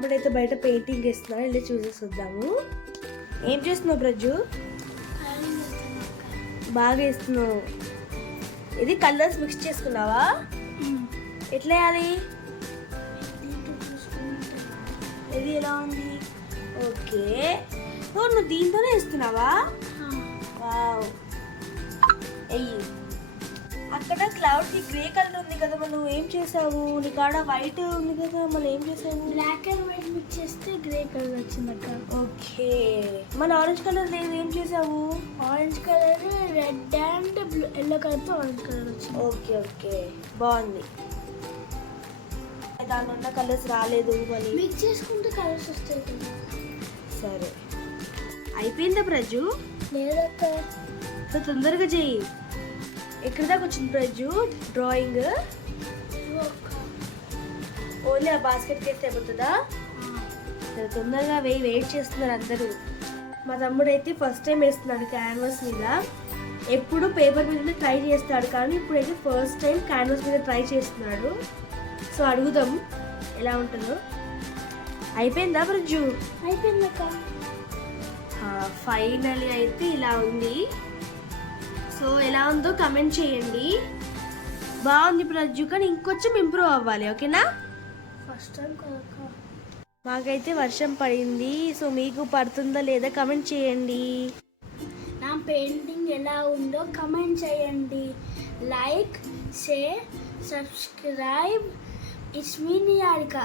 తమ్ముడు అయితే బయట పెయింటింగ్ వేస్తున్నాడు, వెళ్ళి చూసేసి వద్దాము. ఏం చేస్తున్నావు ప్రజ్జు? బాగా వేస్తున్నావు. ఇది కలర్స్ మిక్స్ చేసుకున్నావా? ఎట్లా వేయాలి? ఇది ఎలా ఉంది? ఓకే. నువ్వు దీంతోనే వేస్తున్నావా? వావ్. అయ్యి అక్కడ క్లౌడ్ కి గ్రే కలర్ ఉంది కదా, మనం ఏం చేసావు? నీ కాడ వైట్ ఉంది కదా, మనం ఏం చేసావు? బ్లాక్ అండ్ వైట్ మిక్స్ చేస్తే గ్రే కలర్ వచ్చింది అక్క. ఓకే. మన ఆరెంజ్ కలర్ లేదు, ఏం చేసావు? Orange colour red and blue yellow కలర్తో ఆరెంజ్ కలర్ వచ్చింది. ఓకే ఓకే, బాగుంది. దాని ఉన్న కలర్స్ రాలేదు మళ్ళీ మిక్స్ చేసుకుంటే కలర్స్ వస్తాయి కదా. సరే, అయిపోయిందా ప్రజ్జు? లేదక్క. తొందరగా చెయ్యి. ఎక్కడి దాకా వచ్చింది ప్రజ్జు డ్రాయింగ్? ఓన్లీ ఆ బాస్కెట్కి వేస్తే అయిపోతుందా? సరే, తొందరగా వెయిట్ చేస్తున్నారు అందరూ. మా తమ్ముడు అయితే ఫస్ట్ టైం వేస్తున్నాడు క్యాన్వాస్ మీద. ఎప్పుడు పేపర్ మీదనే ట్రై చేస్తాడు, కానీ ఇప్పుడైతే ఫస్ట్ టైం క్యాన్వాస్ మీద ట్రై చేస్తున్నాడు. సో అడుగుదాం ఎలా ఉంటుందో. అయిపోయిందా ప్రజ్జు? అయిపోయిందక్క. ఫైనలీ అయితే ఇలా ఉంది. సో ఎలా ఉందో కమెంట్ చేయండి. బాగుంది ప్రజ్జు, కానీ ఇంకొంచెం ఇంప్రూవ్ అవ్వాలి, ఓకేనా? ఫస్ట్ టైం కదక్క. మాకైతే వర్షం పడింది. సో మీకు పడుతుందా లేదా కమెంట్ చేయండి. నా పెయింటింగ్ ఎలా ఉందో కమెంట్ చేయండి. Like, share, subscribe. It's me Niharika.